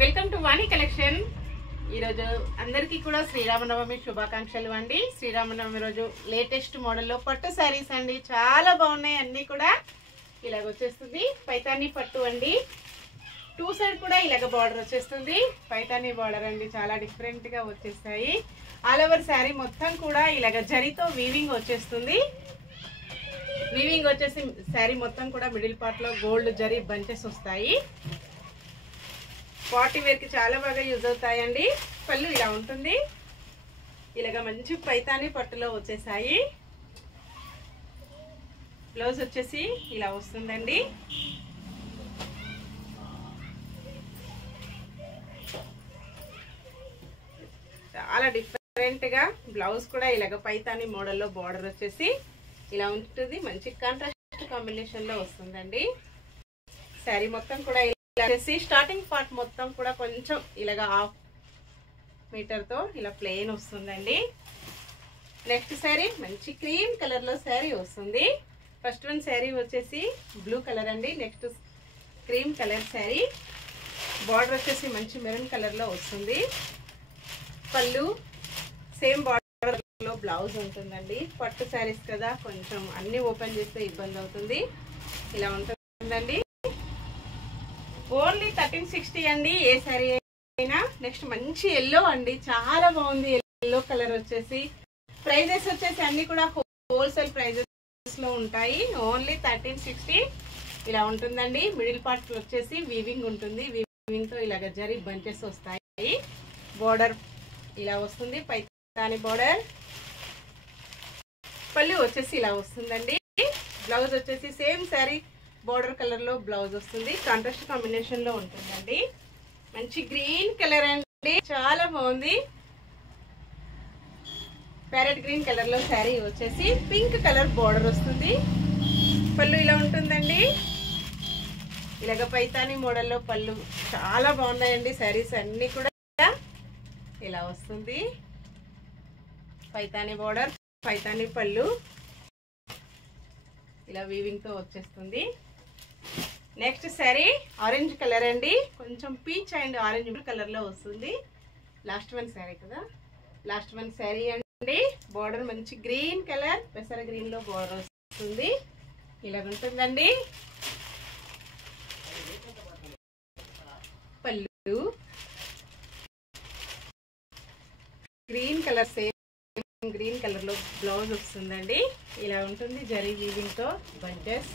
Welcome to Vani collection. ఈ రోజు అందరికీ కూడా శ్రీరామనవమి శుభాకాంక్షలు అండి। శ్రీరామనవమి రోజు లేటెస్ట్ మోడల్లో పట్టు సారీస్ అండి, చాలా బాగున్నాయి। అన్నీ కూడా ఇలాగ వచ్చేస్తుంది పైతానీ పట్టు అండి। టూ సైడ్ కూడా ఇలాగ బార్డర్ వచ్చేస్తుంది, పైతానీ బార్డర్ అండి, చాలా డిఫరెంట్ గా వచ్చేస్తాయి। ఆల్ ఓవర్ శారీ మొత్తం కూడా ఇలాగ జరీతో వీవింగ్ వచ్చేస్తుంది। వీవింగ్ వచ్చేసి శారీ మొత్తం కూడా మిడిల్ పార్ట్ లో గోల్డ్ జరీ బంచెస్ వస్తాయి। పార్టీ వేర్ కి చాలా బాగా యూజ్ అవుతాయండి। పళ్ళు ఇలా ఉంటుంది, ఇలాగ మంచి పైతానీ పట్టులో వచ్చేసాయి। బ్లౌజ్ వచ్చేసి ఇలా వస్తుందండి। చాలా డిఫరెంట్ గా బ్లౌజ్ కూడా ఇలాగ పైతానీ మోడల్లో బార్డర్ వచ్చేసి ఇలా ఉంటుంది, మంచి కాంట్రాస్ట్ కాంబినేషన్ లో వస్తుందండి। శారీ మొత్తం కూడా స్టార్టింగ్ పార్ట్ మొత్తం కూడా కొంచెం ఇలాగా 1/2 మీటర్ తో ఇలా ప్లెయిన్ వస్తుందండి। నెక్స్ట్ శారీ మంచి క్రీమ్ కలర్ లో శారీ వస్తుంది। ఫస్ట్ వన్ శారీ వచ్చేసి బ్లూ కలర్ అండి, next cream colour sari, border వచ్చేసి మంచి మెరూన్ కలర్ లో వస్తుంది। పళ్ళు సేమ్ బార్డర్ లో బ్లౌజ్ ఉంటుందండి। పట్టు శారీస్ కదా, కొంచెం అన్ని ఓపెన్ చేస్తే ఇబ్బంది అవుతుంది, ఇలా ఉంటుందండి। ఓన్లీ 1360 అండి ఏ శారీ అయినా। నెక్స్ట్ మంచి ఎల్లో అండి, చాలా బాగుంది ఎల్లో కలర్ వచ్చేసి। ప్రైజెస్ వచ్చేసి అన్ని కూడా హోల్సేల్ ప్రైజెస్ లో ఉంటాయి। ఓన్లీ 1360 ఇలా ఉంటుందండి। మిడిల్ పార్ట్ వచ్చేసి వీవింగ్ ఉంటుంది, వీవింగ్ తో ఇలాగ జరీ బంచెస్ వస్తాయి। బోర్డర్ ఇలా వస్తుంది, పైతానీ బోర్డర్। పళ్ళు వచ్చేసి ఇలా వస్తుందండి। బ్లౌజ్ వచ్చేసి సేమ్ శారీ బోర్డర్ కలర్ లో బ్లౌజ్ వస్తుంది, కాంట్రాస్ట్ కాంబినేషన్ లో ఉంటుందండి। మంచి గ్రీన్ కలర్ అండి, చాలా బాగుంది। ప్యారెట్ గ్రీన్ కలర్ లో శారీ వచ్చేసి పింక్ కలర్ బోర్డర్ వస్తుంది। పళ్ళు ఇలా ఉంటుందండి, ఇలాగ పైతానీ మోడల్లో పళ్ళు చాలా బాగున్నాయండి। శారీస్ అన్ని కూడా ఇలా వస్తుంది, పైతానీ బోర్డర్, పైతానీ పళ్ళు ఇలా వీవింగ్ తో వచ్చేస్తుంది। నెక్స్ట్ శారీ ఆరెంజ్ కలర్ అండి, కొంచెం పీచ్ అండ్ ఆరెంజ్ కలర్ లో వస్తుంది। లాస్ట్ వన్ శారీ కదా, లాస్ట్ వన్ శారీ అండి, బార్డర్ మంచి గ్రీన్ కలర్, పెసర గ్రీన్ లో బార్డర్ వస్తుంది, ఇలా ఉంటుందండి। పళ్ళు green colour, same green colour లో బ్లౌజ్ వస్తుందండి, ఇలా ఉంటుంది జరీ వీవింగ్ తో బంచెస్।